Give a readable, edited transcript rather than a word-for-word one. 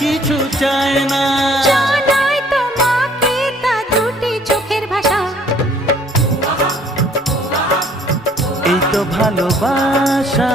কিছু চায় না। জানাই তোমাকে তা দুটি চোখের ভাষা। এই তো ভালোবাসা।